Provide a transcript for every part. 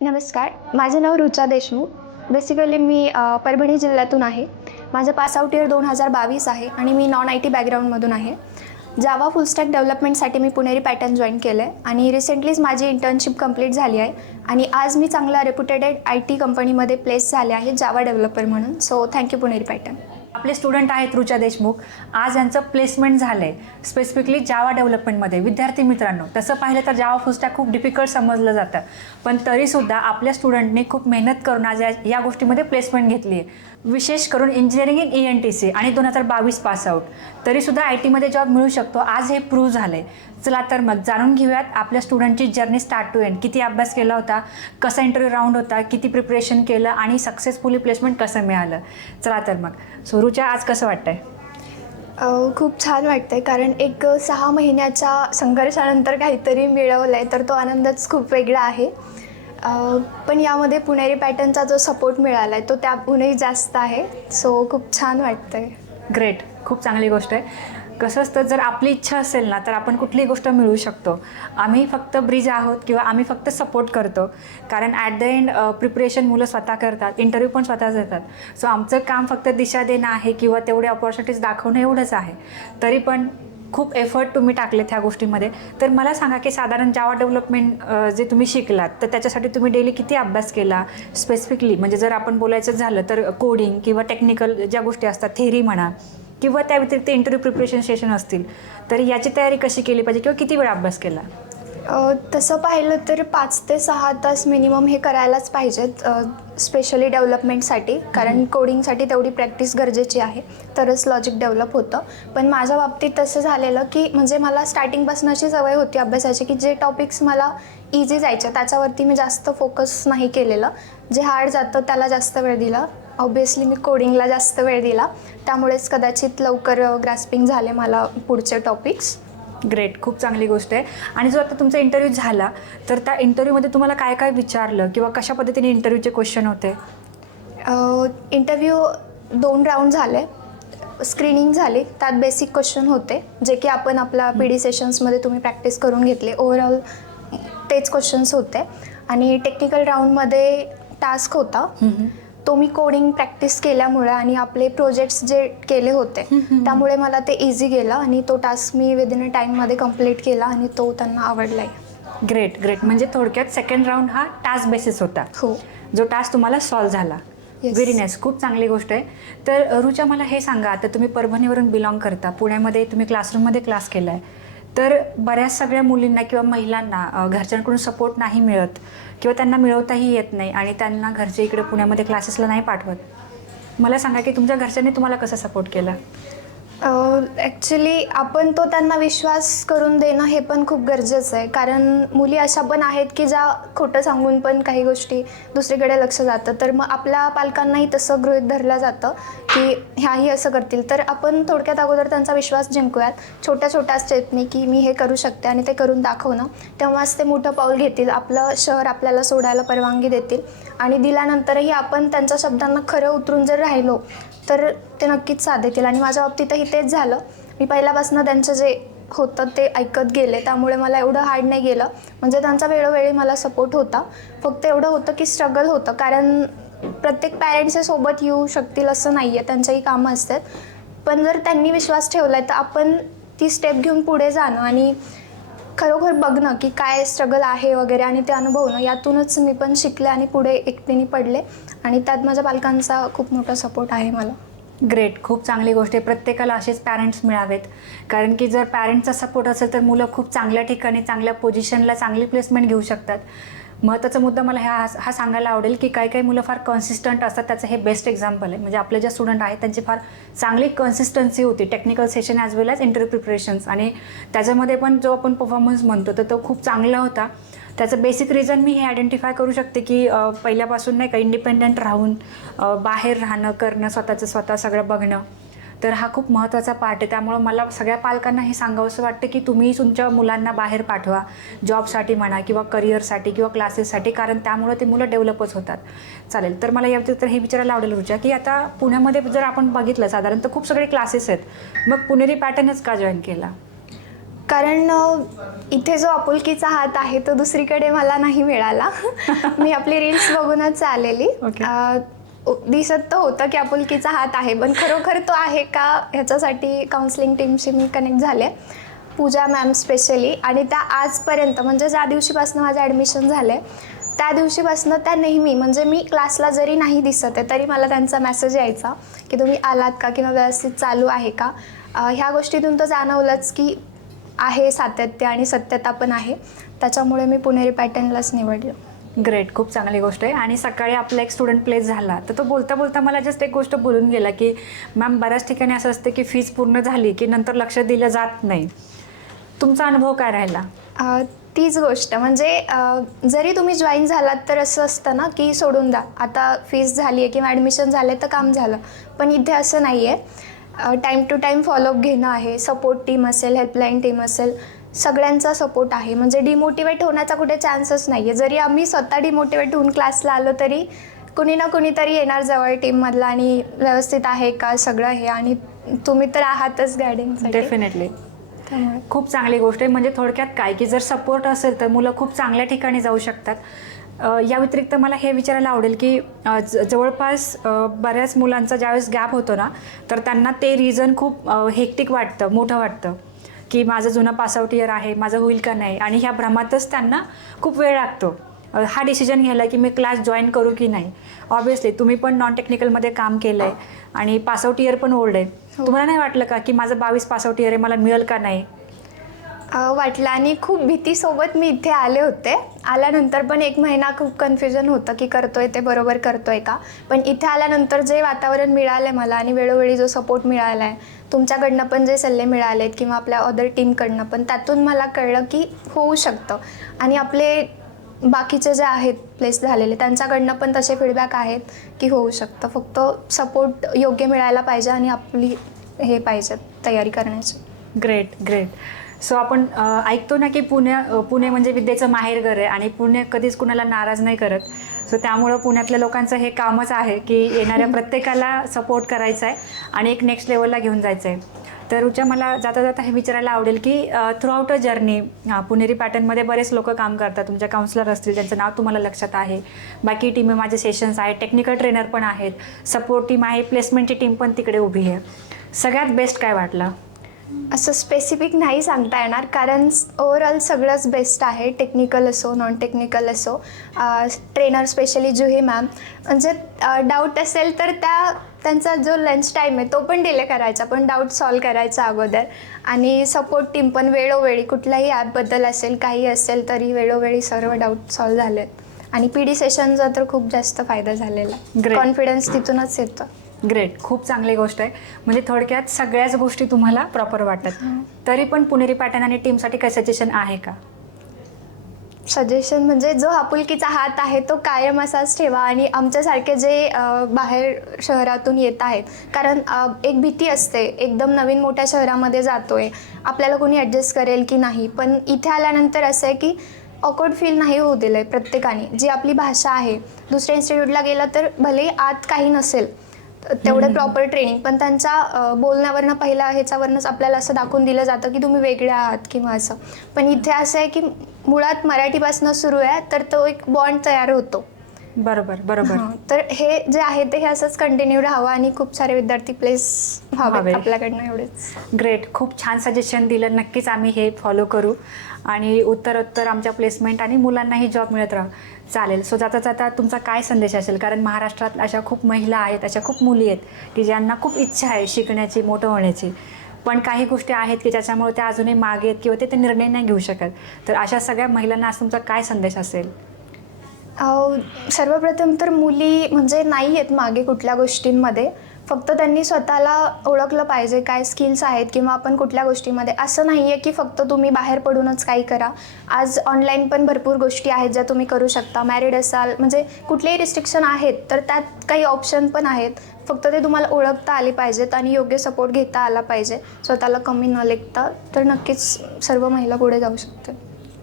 नमस्कार, माझं नाव रुचा देशमुख. बेसिकली मी परभणी जिल्ह्यातून आहे. माझं पासआउट इयर 2022 आहे आणि मी नॉन आय टी बॅकग्राऊंडमधून आहे. जावा फुल स्टॅक डेव्हलपमेंटसाठी मी पुणेरी पॅटर्न जॉईन केलं आहे आणि रिसेंटलीच माझी इंटर्नशिप कंप्लीट झाली आहे आणि आज मी चांगल्या रेप्युटेड आय टी कंपनीमध्ये प्लेस झाले आहे जावा डेव्हलपर म्हणून. सो थँक्यू पुणेरी पॅटर्न. आपले स्टुडंट आहेत रुचा देशमुख. आज यांचं प्लेसमेंट झालं आहे स्पेसिफिकली जावा डेव्हलपमेंटमध्ये. विद्यार्थी मित्रांनो, तसं पाहिलं तर जावा फुल स्टॅक खूप डिफिकल्ट समजलं जातं, पण तरीसुद्धा आपल्या स्टुडंटने खूप मेहनत करून आज या गोष्टीमध्ये प्लेसमेंट घेतली आहे. विशेष करून इंजिनिअरिंग इन ENTC आणि 2022 पासआउट. तरीसुद्धा आय टीमध्ये जॉब मिळू शकतो, आज हे प्रूव्ह झालं आहे. चला तर मग जाणून घेऊयात आपल्या स्टुडंटची जर्नी स्टार्ट टू एंड. किती अभ्यास केला होता, कसा इंटरव्ह्यू राऊंड होता, किती प्रिपरेशन केलं आणि सक्सेसफुली प्लेसमेंट कसं मिळालं. चला तर मग सुरूच्या आज कसं वाटतंय? खूप छान वाटतं आहे, कारण एक 6 महिन्याच्या संघर्षानंतर काहीतरी मिळवलं आहे, तर तो आनंदच खूप वेगळा आहे. पण यामध्ये पुणेरी पॅटर्नचा जो सपोर्ट मिळाला आहे तो त्याहूनही जास्त आहे. सो खूप छान वाटतं आहे. ग्रेट, खूप चांगली गोष्ट आहे. कसं असतं, जर आपली इच्छा असेल ना तर आपण कुठलीही गोष्ट मिळवू शकतो. आम्ही फक्त ब्रिज आहोत किंवा आम्ही फक्त सपोर्ट करतो, कारण ॲट द एंड प्रिपरेशन मुलं स्वतः करतात, इंटरव्ह्यू पण स्वतःच देतात. सो आमचं काम फक्त दिशा देणं आहे किंवा तेवढे ऑपॉर्च्युनिटीज दाखवणं एवढंच आहे. तरी पण खूप एफर्ट तुम्ही टाकलेत ह्या गोष्टीमध्ये. तर मला सांगा की साधारण जावा डेव्हलपमेंट जे तुम्ही शिकलात तर त्याच्यासाठी तुम्ही डेली किती अभ्यास केला स्पेसिफिकली? म्हणजे जर आपण बोलायचं झालं तर कोडिंग किंवा टेक्निकल ज्या गोष्टी असतात, थेरी म्हणा, किंवा त्या व्यतिरिक्त इंटरव्ह्यू प्रिपरेशन सेशन असतील, तर याची तयारी कशी केली पाहिजे किंवा किती वेळ अभ्यास केला? तसं पाहिलं तर 5 ते 6 तास मिनिमम हे करायलाच पाहिजेत, स्पेशली डेव्हलपमेंटसाठी, कारण कोडिंगसाठी तेवढी प्रॅक्टिस गरजेची आहे, तरच लॉजिक डेव्हलप होतं. पण माझ्या बाबतीत तसं झालेलं की म्हणजे मला स्टार्टिंगपासून अशी सवय होती अभ्यासाची की जे टॉपिक्स मला इझी जायचे त्याच्यावरती मी जास्त फोकस नाही केलेलं. जे हार्ड जातं त्याला जास्त वेळ दिला. ऑब्वियसली मी कोडिंगला जास्त वेळ दिला, त्यामुळेच कदाचित लवकर ग्रास्पिंग झाले मला पुढचे टॉपिक्स. ग्रेट, खूप चांगली गोष्ट आहे. आणि जो आता तुमचा इंटरव्ह्यू झाला तर त्या इंटरव्ह्यूमध्ये तुम्हाला काय काय विचारलं किंवा कशा पद्धतीने इंटरव्ह्यूचे क्वेश्चन होते? इंटरव्ह्यू 2 राऊंड झाले. स्क्रीनिंग झाली, त्यात बेसिक क्वेश्चन होते जे की आपण आपल्या PD सेशन्समध्ये तुम्ही प्रॅक्टिस करून घेतले. ओव्हरऑल तेच क्वेश्चन्स होते. आणि टेक्निकल राऊंडमध्ये टास्क होता. तो मी कोडिंग प्रॅक्टिस केल्यामुळे आणि आपले प्रोजेक्ट्स जे केले होते त्यामुळे मला ते इझी गेलं आणि तो टास्क मी विदिन अ टाईममध्ये कंप्लीट केला आणि तो त्यांना आवडला आहे. Great great. म्हणजे थोडक्यात सेकंड राऊंड हा टास्क बेसिस होता, हो, जो टास्क तुम्हाला सॉल्व्ह झाला. व्हेरी नाईस, खूप चांगली गोष्ट आहे. तर रुचा, मला हे सांगा, आता तुम्ही परभणीवरून बिलॉंग करता, पुण्यामध्ये तुम्ही क्लासरूममध्ये क्लास केला आहे, तर बऱ्याच सगळ्या मुलींना किंवा महिलांना घरच्यांकडून सपोर्ट नाही मिळत किंवा त्यांना मिळवताही येत नाही आणि त्यांना घरचे इकडे पुण्यामध्ये क्लासेसला नाही पाठवत. मला सांगा की तुमच्या घरच्यांनी तुम्हाला कसं सपोर्ट केला? ॲक्च्युली आपण तो त्यांना विश्वास करून देणं हे पण खूप गरजेचं आहे, कारण मुली अशा पण आहेत की ज्या खोटं सांगून पण काही गोष्टी दुसरीकडे लक्ष जातं. तर मग आपल्या पालकांनाही तसं गृहीत धरलं जातं की ह्याही असं करतील, तर आपण थोडक्यात अगोदर त्यांचा विश्वास जिंकूयात छोट्या छोट्या स्टेपनी की मी हे करू शकते आणि ते करून दाखवणं. तेव्हाच ते मोठं पाऊल घेतील, आपलं शहर आपल्याला सोडायला परवानगी देतील आणि दिल्यानंतरही आपण त्यांच्या शब्दांना खरं उतरून जर राहिलो तर ते नक्कीच साथ देतील. आणि माझ्या बाबतीतही तेच झालं. मी पहिल्यापासून त्यांचं जे होतं ते ऐकत गेले, त्यामुळे मला एवढं हार्ड नाही गेलं. म्हणजे त्यांचा वेळोवेळी मला सपोर्ट होता. फक्त एवढं होतं की स्ट्रगल होतं, कारण प्रत्येक पॅरेंट्सच्या सोबत येऊ शकतील असं नाही आहे, त्यांच्याही कामं असतात. पण जर त्यांनी विश्वास ठेवला आहे तर आपण ती स्टेप घेऊन पुढे जाणं आणि खरोखर बघणं की काय स्ट्रगल आहे वगैरे आणि ते अनुभवणं, यातूनच मी पण शिकले आणि पुढे एकटीने पडले आणि त्यात माझ्या पालकांचा खूप मोठा सपोर्ट आहे मला. ग्रेट, खूप चांगली गोष्ट आहे. प्रत्येकाला असेच पॅरेंट्स मिळावेत, कारण की जर पॅरेंट्सचा सपोर्ट असेल तर मुलं खूप चांगल्या ठिकाणी, चांगल्या पोझिशनला, चांगली प्लेसमेंट घेऊ शकतात. महत्त्वाचा मुद्दा मला हा सांगायला आवडेल की काही मुलं फार कन्सिस्टंट असतात. त्याचं हे बेस्ट एक्झाम्पल आहे. म्हणजे आपले जे स्टुडंट आहेत त्यांची फार चांगली कन्सिस्टन्सी होती टेक्निकल सेशन ॲज वेल ॲज इंटरव्ह्यू प्रिपरेशन्स, आणि त्याच्यामध्ये पण जो आपण परफॉर्मन्स म्हणतो तर तो खूप चांगला होता. त्याचं बेसिक रिझन मी हे आयडेंटिफाय करू शकते की पहिल्यापासून नाही का इंडिपेंडंट राहून बाहेर राहणं, करणं, स्वतः सगळं बघणं, तर हा खूप महत्त्वाचा पार्ट आहे. त्यामुळं मला सगळ्या पालकांना हे सांगावंसं वाटतं की तुम्ही तुमच्या मुलांना बाहेर पाठवा, जॉबसाठी म्हणा किंवा करिअरसाठी किंवा क्लासेससाठी, कारण त्यामुळं ते मुलं डेव्हलपच होतात. चालेल, तर मला याबद्दल तर हे विचारायला आवडेल रुचा की आता पुण्यामध्ये जर आपण बघितलं साधारणतः खूप सगळे क्लासेस आहेत, मग पुणेरी पॅटर्नच का जॉईन केला? कारण इथे जो आपुलकीचा हात आहे तो दुसरीकडे मला नाही मिळाला. मी आपली रील्स बघूनच आलेली. दिसत तर होतं की आपुलकीचा हात आहे, पण खरोखर तो आहे का ह्याच्यासाठी काउन्सिलिंग टीमशी मी कनेक्ट झाले, पूजा मॅम स्पेशली. आणि त्या आजपर्यंत म्हणजे ज्या दिवशीपासून माझं ॲडमिशन झालं आहे त्या दिवशीपासून त्या नेहमी म्हणजे मी क्लासला जरी नाही दिसत आहे तरी मला त्यांचा मेसेज यायचा की तुम्ही आलात का किंवा व्यवस्थित चालू आहे का. ह्या गोष्टीतून तर जाणवलंच की आहे सातत्य आणि सत्यता पण आहे. त्याच्यामुळे मी पुणेरी पॅटर्नलाच निवडलं. ग्रेट, खूप चांगली गोष्ट आहे. आणि सकाळी आपला एक स्टुडंट प्लेस झाला तर तो बोलता बोलता मला जस्ट एक गोष्ट बोलून गेला की मॅम बऱ्याच ठिकाणी असं असतं की फीज पूर्ण झाली की नंतर लक्ष दिलं जात नाही. तुमचा अनुभव काय राहिला? तीच गोष्ट म्हणजे जरी तुम्ही जॉईन झालात तर असं असतं ना की सोडून द्या, आता फीज झाली आहे किंवा ॲडमिशन झालं आहे तर काम झालं. पण इथे असं नाही आहे. टाईम टू टाईम फॉलोअप घेणं आहे. सपोर्ट टीम असेल, हेल्पलाईन टीम असेल, सगळ्यांचा सपोर्ट आहे. म्हणजे डिमोटिवेट होण्याचा कुठे चान्सच नाही आहे. जरी आम्ही स्वतः डिमोटिवेट होऊन क्लासला आलो तरी कुणी ना कुणीतरी येणार जवळ टीममधला आणि व्यवस्थित आहे का सगळं हे, आणि तुम्ही तर आहातच गायडिंगसाठी. डेफिनेटली त्यामुळे खूप चांगली गोष्ट आहे. म्हणजे थोडक्यात काय की जर सपोर्ट असेल तर मुलं खूप चांगल्या ठिकाणी जाऊ शकतात. या व्यतिरिक्त मला हे विचारायला आवडेल की जवळपास बऱ्याच मुलांचा ज्यावेळेस गॅप होतो ना तर त्यांना ते रिझन खूप हेक्टिक वाटतं, मोठं वाटतं की माझं जुनं पासआउट इयर आहे, माझं होईल का नाही, आणि ह्या भ्रमातच त्यांना खूप वेळ लागतो हा डिसिजन घ्यायला की मी क्लास जॉईन करू की नाही. ऑब्व्हियसली तुम्ही पण नॉन टेक्निकलमध्ये काम केलं आहे आणि पासआउट इयर पण ओल्ड आहे. तुम्हाला नाही वाटलं का की माझं 22 पासआउट इयर आहे, मला मिळेल का नाही? वाटलं आणि खूप भीतीसोबत मी इथे आले होते. आल्यानंतर पण 1 महिना खूप कन्फ्युजन होतं की करतोय ते बरोबर करतोय का. पण इथे आल्यानंतर जे वातावरण मिळालं मला आणि वेळोवेळी जो सपोर्ट मिळाला आहे, तुमच्याकडनं पण जे सल्ले मिळालेत किंवा आपल्या अदर टीमकडनं पण, त्यातून मला कळलं की होऊ शकतं. आणि आपले बाकीचे जे आहेत प्लेस झालेले त्यांच्याकडनं पण तसे फीडबॅक आहेत की होऊ शकतं. फक्त सपोर्ट योग्य मिळायला पाहिजे आणि आपली हे पाहिजे तयारी करण्याची. Great great. सो आपण ऐकतो ना की पुणे म्हणजे विद्येचं माहेरघर आहे आणि पुणे कधीच कुणाला नाराज नाही करत. सो त्यामुळं पुण्यातल्या लोकांचं हे कामच आहे की येणाऱ्या प्रत्येकाला सपोर्ट करायचा आहे आणि एक नेक्स्ट लेवलला घेऊन जायचं आहे. तर रुचा, मला जाता जाता हे विचारायला आवडेल की थ्रूआउट अ जर्नी पुणेरी पॅटर्नमध्ये बरेच लोक काम करतात. तुमच्या काउन्सिलर असतील ज्यांचं नाव तुम्हाला लक्षात आहे, बाकी टीम माझे सेशन्स आहेत, टेक्निकल ट्रेनर पण आहेत, सपोर्ट टीम आहे, प्लेसमेंटची टीम पण तिकडे उभी आहे. सगळ्यात बेस्ट काय वाटलं? असं स्पेसिफिक नाही सांगता येणार कारण ओव्हरऑल सगळंच बेस्ट आहे. टेक्निकल असो, नॉन टेक्निकल असो, ट्रेनर स्पेशली जुही मॅम, म्हणजे डाऊट असेल तर त्यांचा जो लंच टाईम आहे तो पण डिले करायचा, पण डाऊट सॉल्व करायचा अगोदर. आणि सपोर्ट टीम पण वेळोवेळी कुठल्याही ॲपबद्दल असेल, काही असेल तरी वेळोवेळी सर्व डाऊट सॉल्व झालेत. आणि PD सेशनचा तर खूप जास्त फायदा झालेला. कॉन्फिडन्स तिथूनच येतं. ग्रेट, खूप चांगली गोष्ट आहे. म्हणजे थोडक्यात सगळ्याच गोष्टी तुम्हाला प्रॉपर वाटतात. तरी पण पुणेरी पॅटर्न आणि टीमसाठी काही सजेशन आहे का? सजेशन म्हणजे जो आपुलकीचा हात आहे तो कायम असाच ठेवा. आणि आमच्यासारखे जे बाहेर शहरातून येत आहेत, कारण एक भीती असते, एकदम नवीन मोठ्या शहरामध्ये जातोय, आपल्याला कोणी ॲडजस्ट करेल की नाही. पण इथे आल्यानंतर असं आहे की ऑकवर्ड फील नाही होऊ दिलं आहे प्रत्येकाने. जी आपली भाषा आहे, दुसऱ्या इन्स्टिट्यूटला गेलं तर भले आत काही नसेल तेवढं प्रॉपर ट्रेनिंग, पण त्यांच्या बोलण्यावरनं पहिल्या ह्याच्यावरनंच आपल्याला असं दाखवून दिलं जातं की तुम्ही वेगळे आहात किंवा असं. पण इथे असं आहे की मुळात मराठीपासून सुरू आहे तर तो एक बॉन्ड तयार होतो. बरोबर बरोबर. तर हे जे आहे ते हे असंच कंटिन्यू राहावं आणि खूप सारे विद्यार्थी प्लेस व्हावे आपल्याकडनं, एवढेच. ग्रेट, खूप छान सजेशन दिलं. नक्कीच आम्ही हे फॉलो करू आणि उत्तरोत्तर आमच्या प्लेसमेंट आणि मुलांनाही जॉब मिळत राहू. चालेल. सो जाता जाता तुमचा काय संदेश असेल? कारण महाराष्ट्रात अशा खूप महिला आहेत, अशा खूप मुली आहेत की ज्यांना खूप इच्छा आहे शिकण्याची, मोठं होण्याची, पण काही गोष्टी आहेत की ज्याच्यामुळे त्या अजूनही मागे आहेत किंवा ते निर्णय नाही घेऊ शकत. तर अशा सगळ्या महिलांना आज तुमचा काय संदेश असेल? सर्वप्रथम तर मुली म्हणजे नाही आहेत मागे कुठल्या गोष्टींमध्ये, फक्त त्यांनी स्वतःला ओळखलं पाहिजे काय स्किल्स आहेत किंवा आपण कुठल्या गोष्टीमध्ये. असं नाही आहे की फक्त तुम्ही बाहेर पडूनच काही करा. आज ऑनलाईन पण भरपूर गोष्टी आहेत ज्या तुम्ही करू शकता. मॅरिड असाल म्हणजे कुठलेही रिस्ट्रिक्शन आहेत तर त्यात काही ऑप्शन पण आहेत, फक्त ते तुम्हाला ओळखता आले पाहिजेत आणि योग्य सपोर्ट घेता आला पाहिजे, स्वतःला कमी न लेखता. तर नक्कीच सर्व महिला पुढे जाऊ शकते.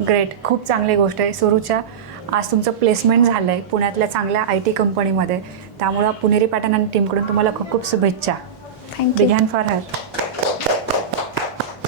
ग्रेट, खूप चांगली गोष्ट आहे. सुरुच्या आज तुमचं प्लेसमेंट झालं आहे पुण्यातल्या चांगल्या IT कंपनीमध्ये, त्यामुळं पुणेरी पॅटर्न आणि टीमकडून तुम्हाला खूप खूप शुभेच्छा. Thank you. Big hand for her.